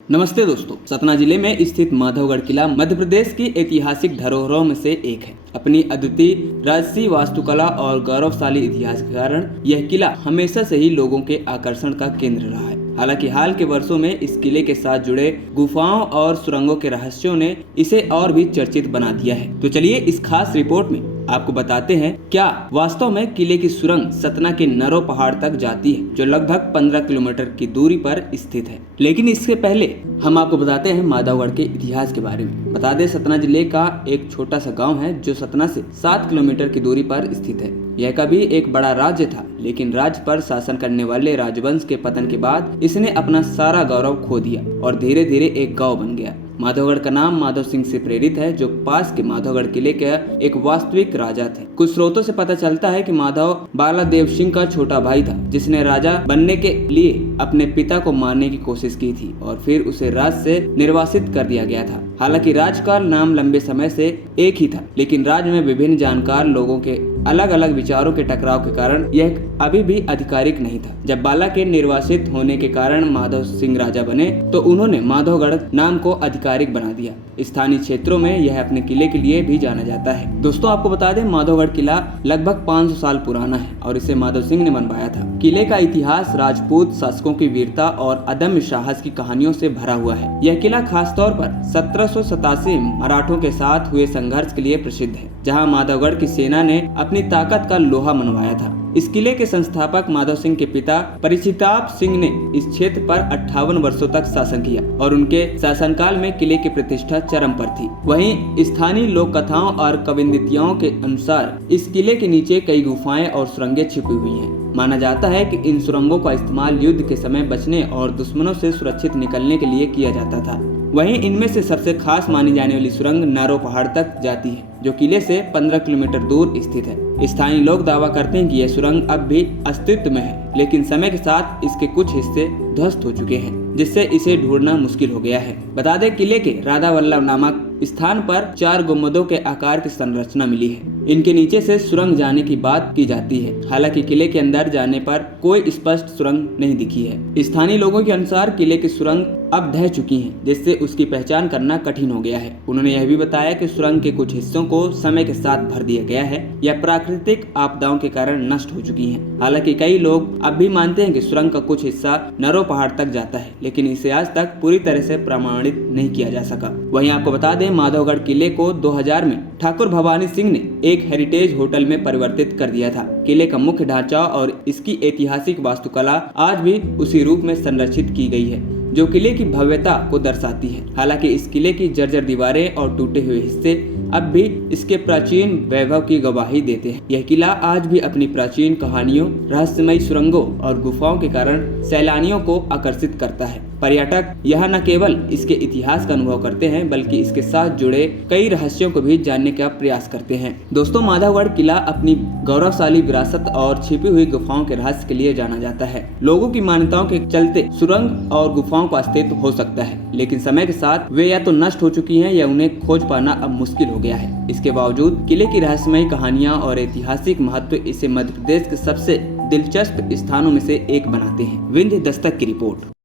नमस्ते दोस्तों, सतना जिले में स्थित माधवगढ़ किला मध्य प्रदेश की ऐतिहासिक धरोहरों में से एक है। अपनी अद्वितीय राजसी वास्तुकला और गौरवशाली इतिहास के कारण यह किला हमेशा से ही लोगों के आकर्षण का केंद्र रहा है। हालांकि हाल के वर्षों में इस किले के साथ जुड़े गुफाओं और सुरंगों के रहस्यों ने इसे और भी चर्चित बना दिया है। तो चलिए इस खास रिपोर्ट में आपको बताते हैं क्या वास्तव में किले की सुरंग सतना के नरो पहाड़ तक जाती है, जो लगभग 15 किलोमीटर की दूरी पर स्थित है। लेकिन इससे पहले हम आपको बताते हैं माधवगढ़ के इतिहास के बारे में। बता दें, सतना जिले का एक छोटा सा गांव है जो सतना से 7 किलोमीटर की दूरी पर स्थित है। यह कभी एक बड़ा राज्य था, लेकिन राज्य पर शासन करने वाले राजवंश के पतन के बाद इसने अपना सारा गौरव खो दिया और धीरे धीरे एक गांव बन गया। माधवगढ़ का नाम माधव सिंह से प्रेरित है, जो पास के माधवगढ़ किले के एक वास्तविक राजा थे। कुछ स्रोतों से पता चलता है कि माधव बालादेव सिंह का छोटा भाई था, जिसने राजा बनने के लिए अपने पिता को मारने की कोशिश की थी और फिर उसे राज से निर्वासित कर दिया गया था। हालांकि राज का नाम लंबे समय से एक ही था, लेकिन राज्य में विभिन्न जानकार लोगों के अलग अलग विचारों के टकराव के कारण यह अभी भी आधिकारिक नहीं था। जब बाला के निर्वासित होने के कारण माधव सिंह राजा बने, तो उन्होंने माधवगढ़ नाम को आधिकारिक बना दिया। स्थानीय क्षेत्रों में यह अपने किले के लिए भी जाना जाता है। दोस्तों, आपको बता दें, माधवगढ़ किला लगभग 500 साल पुराना है और इसे माधव सिंह ने बनवाया था। किले का इतिहास राजपूत शासकों की वीरता और अदम्य साहस की कहानियों से भरा हुआ है। यह किला खासतौर पर 1787 मराठों के साथ हुए संघर्ष के लिए प्रसिद्ध है, जहां माधवगढ़ की सेना ने अपनी ताकत का लोहा मनवाया था। इस किले के संस्थापक माधव सिंह के पिता परिचिताप सिंह ने इस क्षेत्र पर 58 वर्षों तक शासन किया और उनके शासनकाल में किले की प्रतिष्ठा चरम पर थी। वहीं स्थानीय लोक कथाओं और किंवदंतियों के अनुसार इस किले के नीचे कई गुफाएं और सुरंगें छिपी हुई हैं। माना जाता है कि इन सुरंगों का इस्तेमाल युद्ध के समय बचने और दुश्मनों से सुरक्षित निकलने के लिए किया जाता था। वहीं इनमें से सबसे खास मानी जाने वाली सुरंग नारो पहाड़ तक जाती है, जो किले से 15 किलोमीटर दूर स्थित है। स्थानीय लोग दावा करते हैं कि यह सुरंग अब भी अस्तित्व में है, लेकिन समय के साथ इसके कुछ हिस्से ध्वस्त हो चुके हैं, जिससे इसे ढूंढना मुश्किल हो गया है। बता दें, किले के राधा वल्लभ नामक स्थान पर 4 गुंबदों के आकार की संरचना मिली है। इनके नीचे से सुरंग जाने की बात की जाती है। हालांकि किले के अंदर जाने पर कोई स्पष्ट सुरंग नहीं दिखी है। स्थानीय लोगों के अनुसार किले की सुरंग अब ढह चुकी हैं, जिससे उसकी पहचान करना कठिन हो गया है। उन्होंने यह भी बताया कि सुरंग के कुछ हिस्सों को समय के साथ भर दिया गया है या प्राकृतिक आपदाओं के कारण नष्ट हो चुकी हैं। हालांकि कई लोग अब भी मानते हैं कि सुरंग का कुछ हिस्सा नरो पहाड़ तक जाता है, लेकिन इसे आज तक पूरी तरह से प्रमाणित नहीं किया जा सका। वहीं आपको बता दें, माधवगढ़ किले को 2000 में ठाकुर भवानी सिंह ने एक हेरिटेज होटल में परिवर्तित कर दिया था। किले का मुख्य ढांचा और इसकी ऐतिहासिक वास्तुकला आज भी उसी रूप में संरक्षित की गई है, जो किले की भव्यता को दर्शाती है। हालांकि इस किले की जर्जर दीवारें और टूटे हुए हिस्से अब भी इसके प्राचीन वैभव की गवाही देते हैं। यह किला आज भी अपनी प्राचीन कहानियों, रहस्यमयी सुरंगों और गुफाओं के कारण सैलानियों को आकर्षित करता है। पर्यटक यहाँ न केवल इसके इतिहास का अनुभव करते हैं, बल्कि इसके साथ जुड़े कई रहस्यों को भी जानने का प्रयास करते हैं। दोस्तों, माधवगढ़ किला अपनी गौरवशाली विरासत और छिपी हुई गुफाओं के रहस्य के लिए जाना जाता है। लोगों की मान्यताओं के चलते सुरंग और गुफाओं का अस्तित्व हो सकता है, लेकिन समय के साथ वे या तो नष्ट हो चुकी हैं या उन्हें खोज पाना अब मुश्किल हो गया है। इसके बावजूद किले की रहस्यमयी कहानियां और ऐतिहासिक महत्व इसे मध्य प्रदेश के सबसे दिलचस्प स्थानों में से एक बनाते हैं। विंध्य दस्तक की रिपोर्ट।